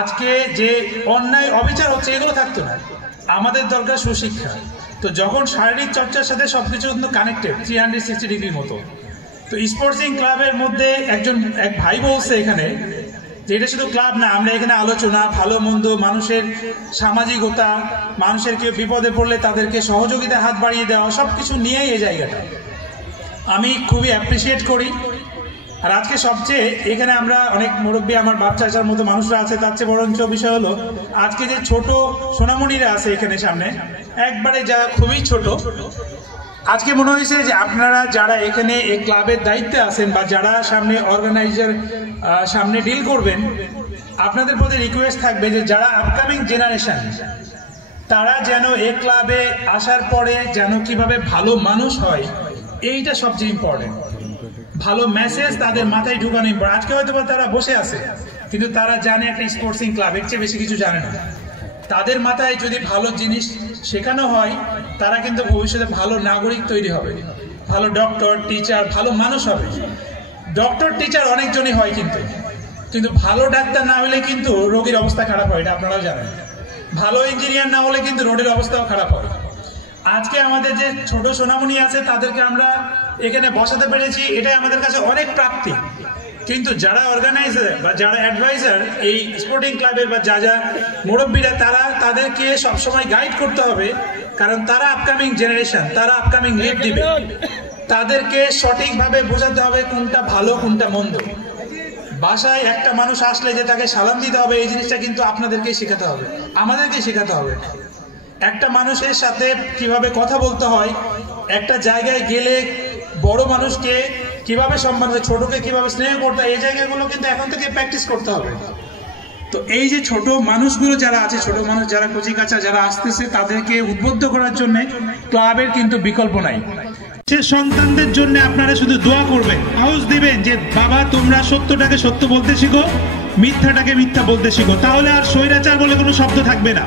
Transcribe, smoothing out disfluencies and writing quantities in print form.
আজকে যে অন্যায় অবিচার হচ্ছে এগুলো থাকতো না। আমাদের দরকার সুশিক্ষা। তো যখন শারীরিক চর্চার সাথে সবকিছু কিন্তু কানেক্টেড 360 ডিগ্রির মতো। তো স্পোর্টসিং ক্লাবের মধ্যে এক ভাই বলছে এখানে যে এটা শুধু ক্লাব না, আমরা এখানে আলোচনা, ভালো মন্দ, মানুষের সামাজিকতা, মানুষের কেউ বিপদে পড়লে তাদেরকে সহযোগিতা হাত বাড়িয়ে দেওয়া, সব কিছু নিয়েই এই জায়গাটা আমি খুবই অ্যাপ্রিসিয়েট করি। আর আজকে সবচেয়ে এখানে আমরা অনেক মুরব্বী, আমার বাপ চাচার মতো মানুষরা আছে, তার চেয়ে বরঞ্চ বিষয় হলো আজকে যে ছোট সোনামণিরা আছে এখানে সামনে, একবারে যারা খুবই ছোট, আজকে মনে হয়েছে যে আপনারা যারা এখানে এই ক্লাবের দায়িত্বে আছেন বা যারা সামনে অর্গানাইজার সামনে ডিল করবেন, আপনাদের প্রতি রিকোয়েস্ট থাকবে যে যারা আপকামিং জেনারেশন, তারা যেন এই ক্লাবে আসার পরে যেন কিভাবে ভালো মানুষ হয়, এইটা সবচেয়ে ইম্পর্টেন্ট। ভালো মেসেজ তাদের মাথায় ঢুকানো ইম্পর্টেন্ট। আজকে হয়তো তারা বসে আছে, কিন্তু তারা জানে একটা স্পোর্টসিং ক্লাব, এর চেয়ে বেশি কিছু জানে না। তাদের মাথায় যদি ভালো জিনিস শেখানো হয়, তারা কিন্তু ভবিষ্যতে ভালো নাগরিক তৈরি হবে, ভালো ডক্টর, টিচার, ভালো মানুষ হবে। ডক্টর, টিচার অনেকজনই হয়, কিন্তু ভালো ডাক্তার না হলে কিন্তু রোগীর অবস্থা খারাপ হয়, এটা আপনারাও জানেন। ভালো ইঞ্জিনিয়ার না হলে কিন্তু রোডের অবস্থাও খারাপ হয়। আজকে আমাদের যে ছোট সোনামণি আছে তাদেরকে আমরা এখানে বসাতে পেরেছি, এটাই আমাদের কাছে অনেক প্রাপ্তি। কিন্তু যারা অর্গানাইজার বা যারা অ্যাডভাইজার এই স্পোর্টিং ক্লাবের বা যা মুরব্বীরা, তাদেরকে সবসময় গাইড করতে হবে, কারণ তারা আপকামিং জেনারেশন, তারা আপকামিং লিড দিবে। তাদেরকে সঠিকভাবে বোঝাতে হবে কোনটা ভালো কোনটা মন্দ। বাসায় একটা মানুষ আসলে যে তাকে সালাম দিতে হবে, এই জিনিসটা কিন্তু আপনাদেরকেই শেখাতে হবে, আমাদেরকেই শেখাতে হবে। একটা মানুষের সাথে কিভাবে কথা বলতে হয়, একটা জায়গায় গেলে বড় মানুষকে কিভাবে সম্মান, ছোটকে কিভাবে স্নেহ করতে হয়, এই জায়গাগুলো কিন্তু এখন থেকে প্র্যাকটিস করতে হবে। তো এই যে ছোট মানুষগুলো যারা আছে, ছোট মানুষ যারা কচিকাঁচা যারা আসতেছে, তাদেরকে উদ্বুদ্ধ করার জন্য ক্লাবের কিন্তু বিকল্প নাই। সে সন্তানদের জন্য আপনারা শুধু দোয়া করবেন, আওয়াজ দিবেন যে বাবা তোমরা সত্যটাকে সত্য বলতে শিখো, মিথ্যাটাকে মিথ্যা বলতে শিখো, তাহলে আর স্বৈরাচার বলে কোনো শব্দ থাকবে না।